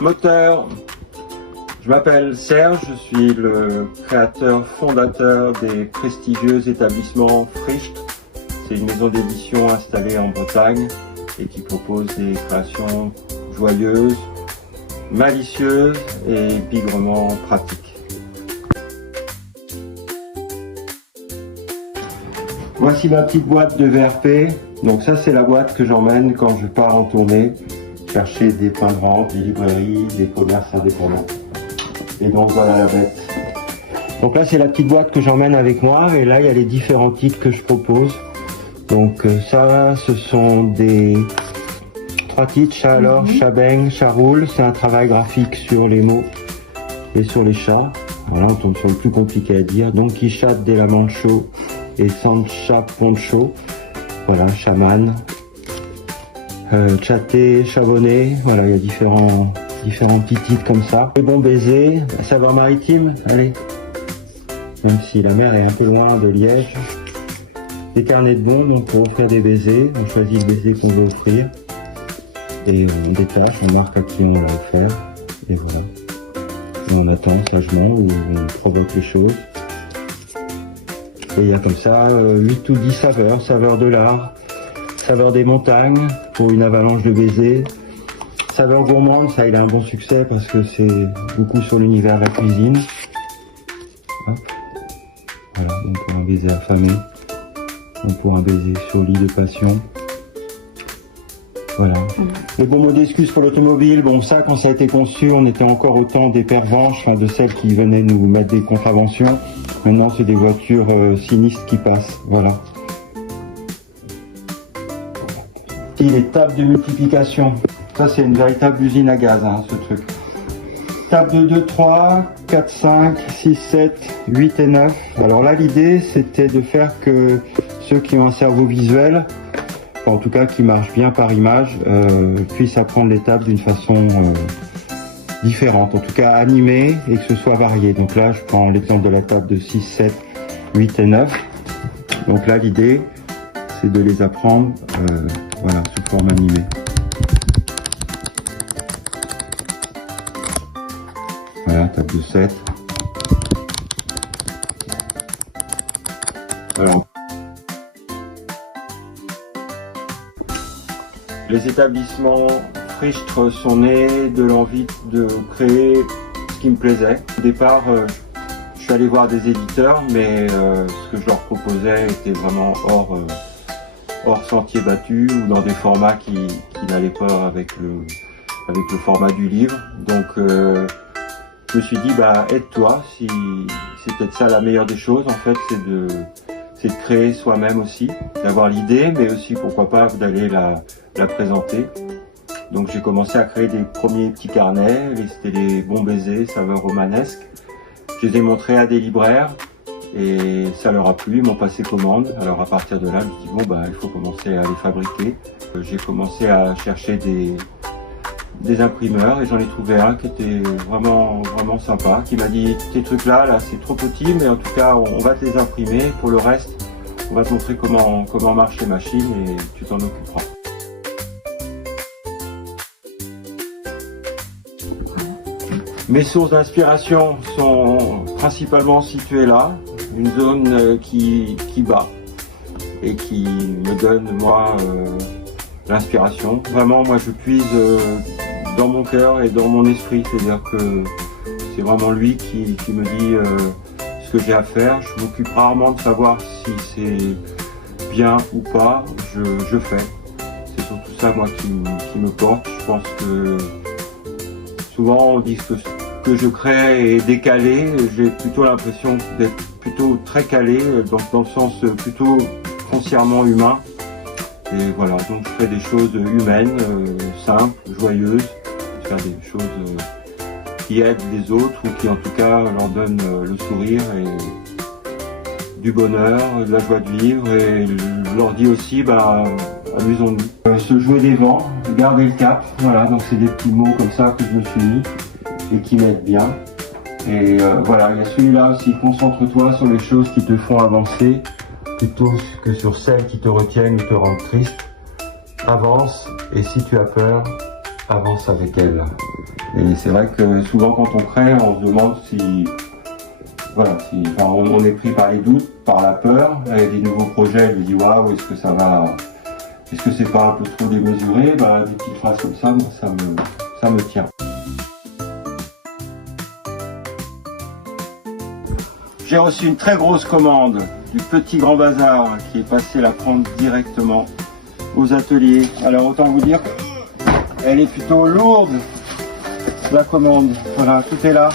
Moteur. Je m'appelle Serge, je suis le créateur fondateur des prestigieux établissements Fricht. C'est une maison d'édition installée en Bretagne et qui propose des créations joyeuses, malicieuses et bigrement pratiques. Voici ma petite boîte de VRP. Donc ça c'est la boîte que j'emmène quand je pars en tournée, chercher des points de vente, des librairies, des commerces indépendants. Et donc voilà la bête. Donc là c'est la petite boîte que j'emmène avec moi et là il y a les différents titres que je propose. Donc ça ce sont des 3 titres, chat alors, chat bang, chat roule. C'est un travail graphique sur les mots et sur les chats. Voilà, on tombe sur le plus compliqué à dire. Donc qui chatte dès la mancho et Sancha poncho. Voilà, chaman. Chaté, chavonné. Voilà, il y a différents petits titres comme ça. Les bons baisers, à savoir maritime, allez. Même si la mer est un peu loin de Liège. Des carnets de bons, donc pour offrir des baisers. On choisit le baiser qu'on veut offrir. Et on détache, on marque à qui on l'a offert. Et voilà. Et on attend sagement ou on provoque les choses. Et il y a comme ça 8 ou 10 saveurs. Saveur de l'art, saveur des montagnes pour une avalanche de baisers. Saveur gourmande, ça il a un bon succès parce que c'est beaucoup sur l'univers de la cuisine. Hop. Voilà, donc pour un baiser affamé, donc pour un baiser sur lit de passion. Voilà. Le bon mot d'excuse pour l'automobile, bon ça quand ça a été conçu, on était encore au temps des pervenches, de celles qui venaient nous mettre des contraventions. Maintenant c'est des voitures sinistres qui passent, voilà. Et les tables de multiplication. Ça c'est une véritable usine à gaz, hein, ce truc. Table de 2, 3, 4, 5, 6, 7, 8 et 9. Alors là l'idée c'était de faire que ceux qui ont un cerveau visuel, en tout cas qui marchent bien par image, puissent apprendre les tables d'une façon différente, en tout cas animée et que ce soit varié. Donc là je prends l'exemple de la table de 6, 7, 8 et 9. Donc là l'idée c'est de les apprendre voilà, sous forme animée. Voilà, table de 7. Voilà. Les établissements Fricht sont nés de l'envie de créer ce qui me plaisait. Au départ, je suis allé voir des éditeurs, mais ce que je leur proposais était vraiment hors sentier battu ou dans des formats qui n'allaient pas avec le format du livre. Donc je me suis dit, bah aide-toi, si c'est peut-être ça la meilleure des choses en fait, c'est de créer soi-même aussi, d'avoir l'idée, mais aussi pourquoi pas d'aller la présenter. Donc j'ai commencé à créer des premiers petits carnets, c'était des bons baisers, saveurs romanesques. Je les ai montrés à des libraires et ça leur a plu, ils m'ont passé commande. Alors à partir de là, je me suis dit bon bah il faut commencer à les fabriquer. J'ai commencé à chercher des imprimeurs et j'en ai trouvé un qui était vraiment sympa, qui m'a dit tes trucs là c'est trop petit, mais en tout cas on va te les imprimer, pour le reste on va te montrer comment marchent les machines et tu t'en occuperas. Mes sources d'inspiration sont principalement situées là, une zone qui bat et qui me donne moi l'inspiration. Vraiment moi je puise dans mon cœur et dans mon esprit, c'est-à-dire que c'est vraiment lui qui me dit ce que j'ai à faire. Je m'occupe rarement de savoir si c'est bien ou pas, je fais. C'est surtout ça moi qui me porte. Je pense que souvent on dit que ce que je crée est décalé, j'ai plutôt l'impression d'être plutôt très calé, dans le sens plutôt foncièrement humain. Et voilà, donc je fais des choses humaines, simples, joyeuses, faire des choses qui aident les autres ou qui en tout cas leur donnent le sourire et du bonheur, de la joie de vivre, et je leur dis aussi bah amusons-nous. Se jouer des vents, garder le cap, voilà, donc c'est des petits mots comme ça que je me suis mis et qui m'aident bien. Et voilà, il y a celui-là aussi, concentre-toi sur les choses qui te font avancer plutôt que sur celles qui te retiennent ou te rendent triste. Avance, et si tu as peur, avance avec elle. Et c'est vrai que souvent quand on crée, on se demande si, voilà, on est pris par les doutes, par la peur. Avec des nouveaux projets, je me dis waouh, est-ce que ça va, est-ce que c'est pas un peu trop démesuré? Des petites phrases comme ça, moi, ça me tient. J'ai reçu une très grosse commande du Petit Grand Bazar qui est passé la prendre directement aux ateliers. Alors autant vous dire qu'elle est plutôt lourde, la commande. Voilà, tout est là.